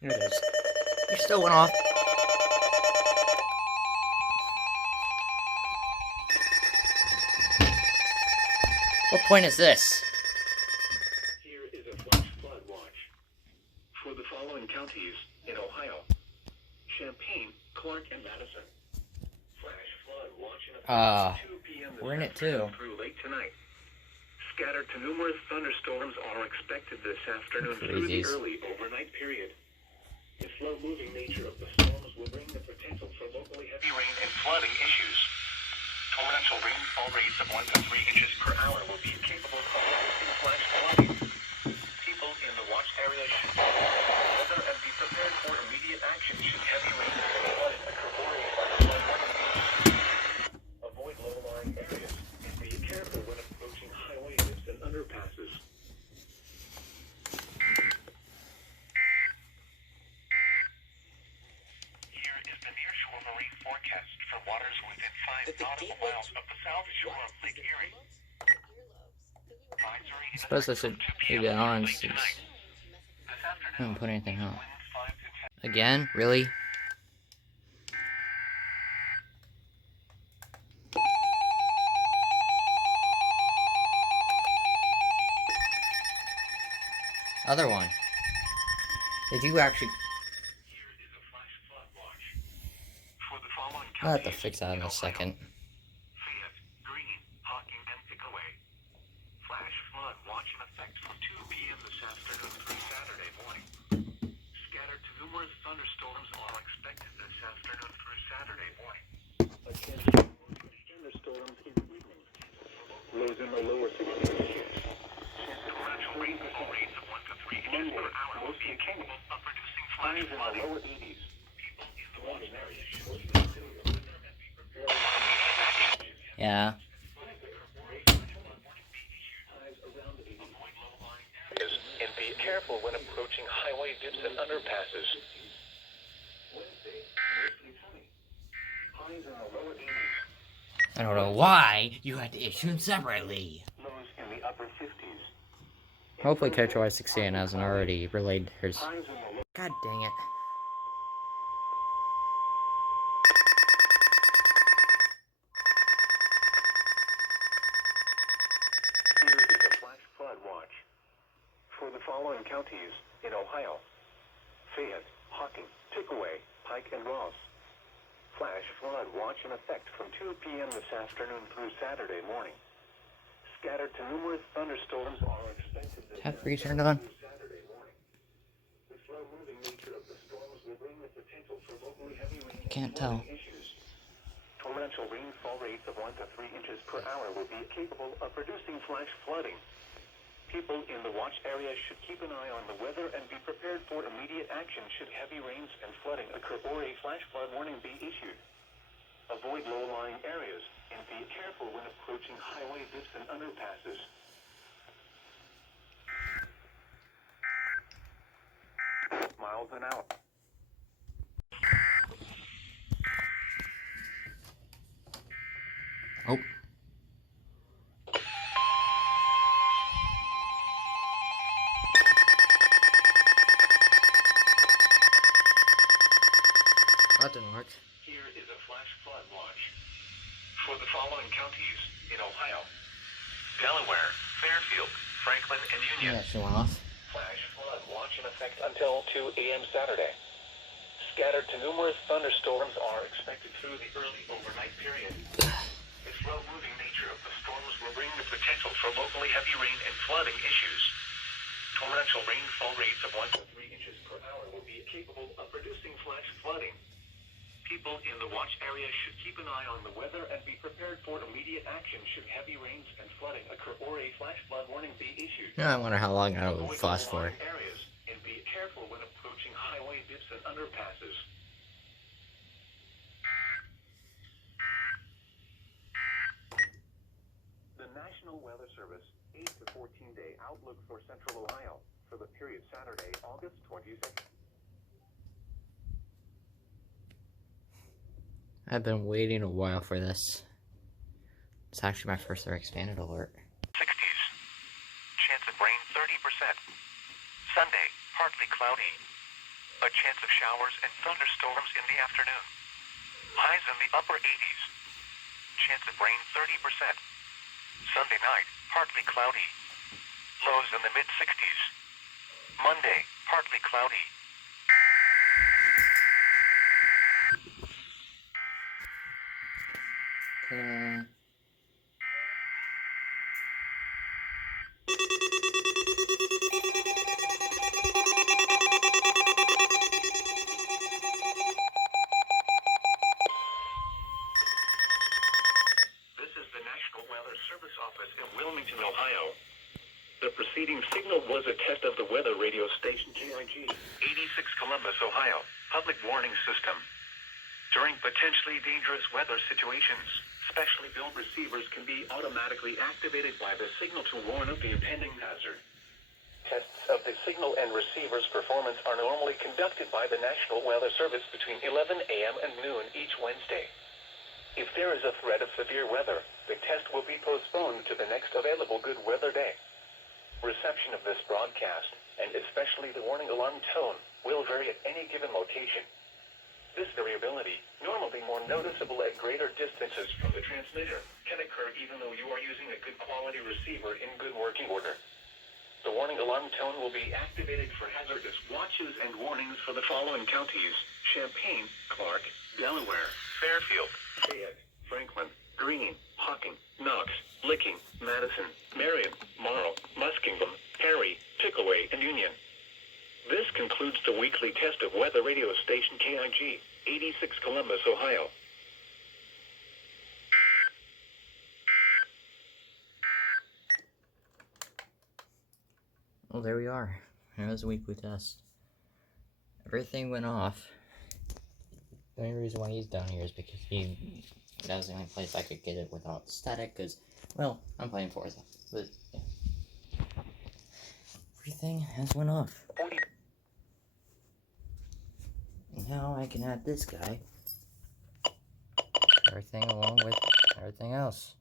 Here it is. You still went off. What point is this? Here is a flash flood watch for the following counties in Ohio: Champaign, Clark, and Madison. Flash flood watch in effect 2 p.m. We're in it too. Through late tonight. Scattered to numerous thunderstorms are expected this afternoon through the early overnight period. The slow-moving nature of the storms will bring the potential for locally heavy rain and flooding issues. Torrential rainfall rates of 1 to 3 inches per hour will be capable of producing flash flooding. People in the watch area should weather and be prepared for immediate action should heavy rain and flooding occur or a flash flood warning. Avoid low-lying areas and be careful when approaching highway dips and underpasses. Here is the nearshore marine forecast for waters within 5 nautical miles of the south shore of Lake Erie. I suppose I should leave it on since I haven't put anything on. Again? Really? Other one. Did you actually... I'll have to fix that in a second. Flash flood watch in effect from 2 p.m. this afternoon through Saturday morning. Scattered to numerous thunderstorms are expected this afternoon through Saturday morning. A chance for thunderstorms in the evening. Lows in the lower 60s. Torrential rainfall rates of 1 to 3 inches per hour will be capable of producing flash flooding. In the lower 80s. People in the watch area should consider and be prepared. Yeah. And be careful when approaching highway dips and underpasses. I don't know why you had to issue them separately. Lows in the upper 50s. Hopefully Character 16 hasn't already relayed hers. God dang it. Here is a flash flood watch for the following counties in Ohio: Fayette, Hocking, Tickaway, Pike, and Ross. Flash flood watch in effect from 2 p.m. this afternoon through Saturday morning. Scattered to numerous thunderstorms are expected this Have we turned on? Saturday morning. The slow-moving nature of the storms will bring the potential for locally heavy rain I can't tell. issues. Torrential rainfall rates of 1 to 3 inches per hour will be capable of producing flash flooding. People in the watch area should keep an eye on the weather and be prepared for immediate action should heavy rains and flooding occur or a flash flood warning be issued. Avoid low-lying areas and be careful when approaching highway dips and underpasses. Miles an hour. Oh. That didn't work. Here is a flash flood watch for the following counties in Ohio: Delaware, Fairfield, Franklin, and Union. Yeah, she went off. Flash flood watch in effect until 2 a.m. Saturday. Scattered to numerous thunderstorms are expected through the early overnight period. The slow-moving nature of the storms will bring the potential for locally heavy rain and flooding issues. Torrential rainfall rates of 1 to 3 inches per hour will be capable of producing flash flooding. People in the watch area should keep an eye on the weather and be prepared for immediate action should heavy rains and flooding occur or a flash flood warning be issued. Yeah, I wonder how long I would last for. Areas and be careful when approaching highway dips and underpasses. The National Weather Service 8 to 14-day outlook for Central Ohio for the period Saturday, August 22nd. I've been waiting a while for this. It's actually my first ever expanded alert. 60s. Chance of rain 30%. Sunday, partly cloudy. A chance of showers and thunderstorms in the afternoon. Highs in the upper 80s. Chance of rain 30%. Sunday night, partly cloudy. Lows in the mid-60s. Monday, partly cloudy. This is the National Weather Service Office in Wilmington, Ohio. The preceding signal was a test of the weather radio station KIG 86 Columbus, Ohio, public warning system. During potentially dangerous weather situations, specially built receivers can be automatically activated by the signal to warn of the impending hazard. Tests of the signal and receiver's performance are normally conducted by the National Weather Service between 11 a.m. and noon each Wednesday. If there is a threat of severe weather, the test will be postponed to the next available good weather day. Reception of this broadcast, and especially the warning alarm tone, will vary at any given location. This variability, normally more noticeable at greater distances from the transmitter, can occur even though you are using a good quality receiver in good working order. The warning alarm tone will be activated for hazardous watches and warnings for the following counties: Champaign, Clark, Delaware, Fairfield, Fayette, Franklin, Greene, Hocking, Knox, Licking, Madison, Marion, Morrow, Muskingum, Perry, Pickaway, and Union. This concludes the weekly test of weather radio station KIG 86 Columbus, Ohio. Well, there we are. There's a weekly test. Everything went off. The only reason why he's down here is because that was the only place I could get it without static, because, well, I'm playing Forza. But, yeah. Everything has went off. And now I can add this guy. Everything along with everything else.